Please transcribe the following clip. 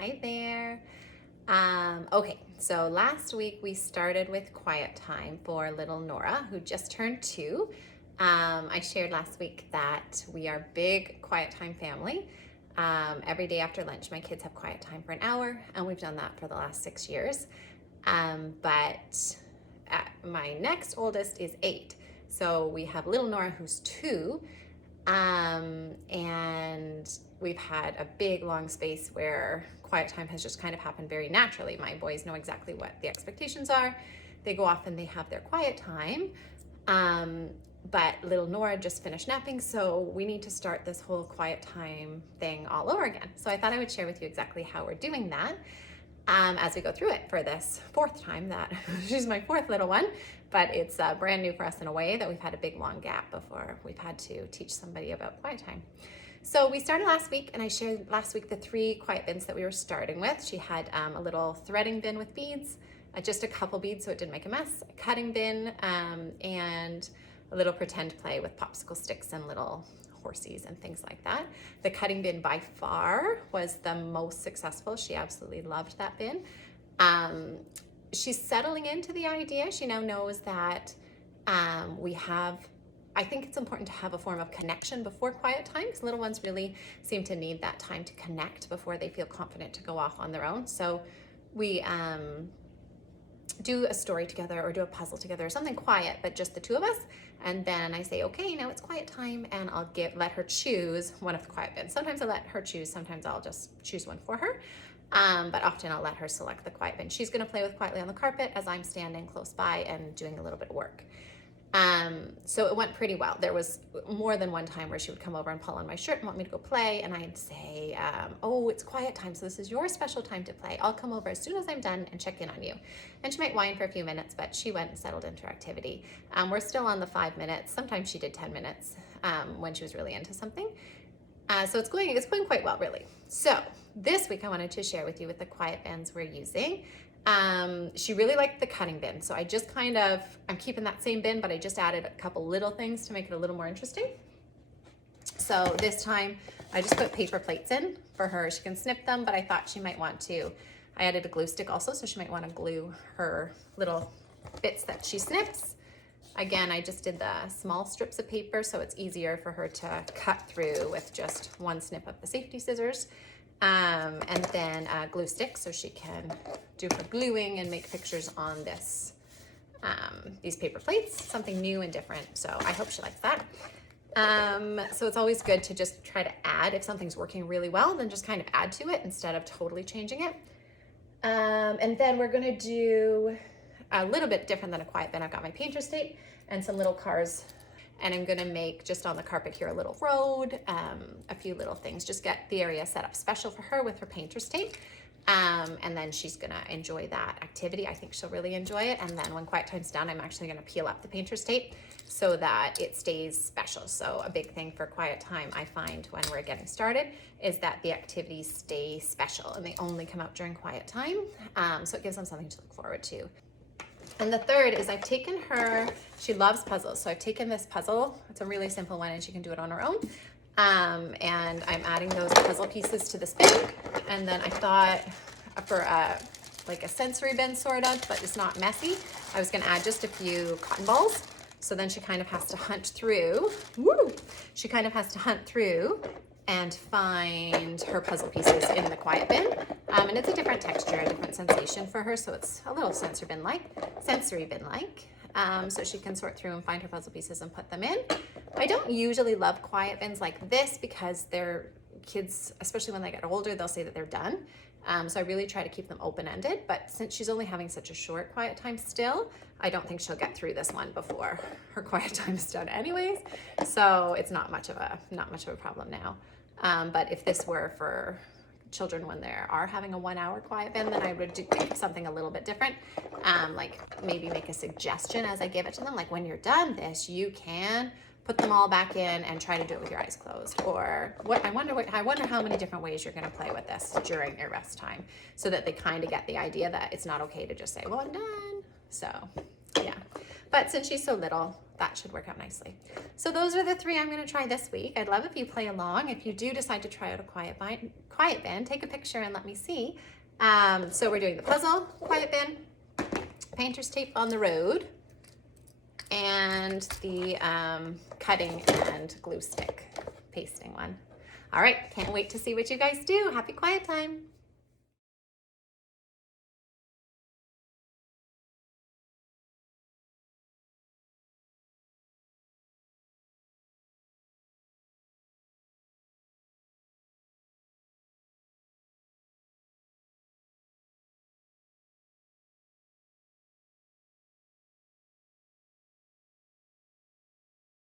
Hi there. Okay, so last week we started with quiet time for little Nora, who just turned 2. I shared last week that we are big quiet time family. Every day after lunch, my kids have quiet time for an hour, and we've done that for the last 6 years. But my next oldest is 8. So we have little Nora, who's 2. And we've had a big long space where quiet time has just kind of happened very naturally. My boys know exactly what the expectations are. They go off and they have their quiet time. But little Nora just finished napping, so we need to start this whole quiet time thing all over again. So I thought I would share with you exactly how we're doing that as we go through it for this 4th time that she's my 4th little one, but it's brand new for us in a way that we've had a big long gap before we've had to teach somebody about quiet time. So we started last week, and I shared last week the 3 quiet bins that we were starting with. She had a little threading bin with beads, just a couple beads so it didn't make a mess, a cutting bin, and a little pretend play with popsicle sticks and little horsies and things like that. The cutting bin by far was the most successful. She absolutely loved that bin. She's settling into the idea. She now knows that I think it's important to have a form of connection before quiet time, because little ones really seem to need that time to connect before they feel confident to go off on their own. So we do a story together or do a puzzle together or something quiet, but just the 2 of us. And then I say, okay, now it's quiet time, and I'll let her choose one of the quiet bins. Sometimes I let her choose, sometimes I'll just choose one for her. But often I'll let her select the quiet bin. She's gonna play with quietly on the carpet as I'm standing close by and doing a little bit of work. So it went pretty well. There was more than one time where she would come over and pull on my shirt and want me to go play, and I'd say, oh, it's quiet time, so this is your special time to play. I'll come over as soon as I'm done and check in on you. And she might whine for a few minutes, but she went and settled into her activity. We're still on the 5 minutes. Sometimes she did 10 minutes when she was really into something. So it's going quite well, really. So this week I wanted to share with you with the quiet bins we're using. She really liked the cutting bin, so I'm keeping that same bin, but I just added a couple little things to make it a little more interesting. So this time I just put paper plates in for her. She can snip them, but I thought she might want to, I added a glue stick also, so she might want to glue her little bits that she snips. Again, I just did the small strips of paper, so it's easier for her to cut through with just one snip of the safety scissors. And then a glue stick so she can do her gluing and make pictures on these paper plates, something new and different. So I hope she likes that. So it's always good to just try to add, if something's working really well, then just kind of add to it instead of totally changing it. And then we're gonna do a little bit different than a quiet bin. I've got my painter's tape and some little cars, and I'm gonna make just on the carpet here a little road, a few little things, just get the area set up special for her with her painter's tape. And then she's gonna enjoy that activity. I think she'll really enjoy it. And then when quiet time's done, I'm actually gonna peel up the painter's tape so that it stays special. So a big thing for quiet time, I find when we're getting started, is that the activities stay special and they only come out during quiet time. So it gives them something to look forward to. And the third is I've taken her, she loves puzzles, so I've taken this puzzle. It's a really simple one and she can do it on her own. And I'm adding those puzzle pieces to this bin. And then I thought for like a sensory bin sort of, but it's not messy, I was gonna add just a few cotton balls. So then she kind of has to hunt through, she kind of has to hunt through and find her puzzle pieces in the quiet bin. And it's a different texture, a different sensation for her, so it's a little sensory bin-like. So she can sort through and find her puzzle pieces and put them in. I don't usually love quiet bins like this because their kids, especially when they get older, they'll say that they're done. So I really try to keep them open-ended, but since she's only having such a short quiet time still, I don't think she'll get through this one before her quiet time is done anyways. So it's not much of a problem now. But if this were for children when they are having a 1-hour quiet bin, then I would do something a little bit different. Like maybe make a suggestion as I give it to them, like when you're done this, you can put them all back in and try to do it with your eyes closed. Or I wonder how many different ways you're gonna play with this during your rest time, so that they kind of get the idea that it's not okay to just say, well, I'm done. So yeah. But since she's so little, that should work out nicely. So those are the 3 I'm going to try this week. I'd love if you play along. If you do decide to try out a quiet bin, take a picture and let me see. So we're doing the puzzle, quiet bin, painter's tape on the road, and the cutting and glue stick pasting one. All right, can't wait to see what you guys do. Happy quiet time.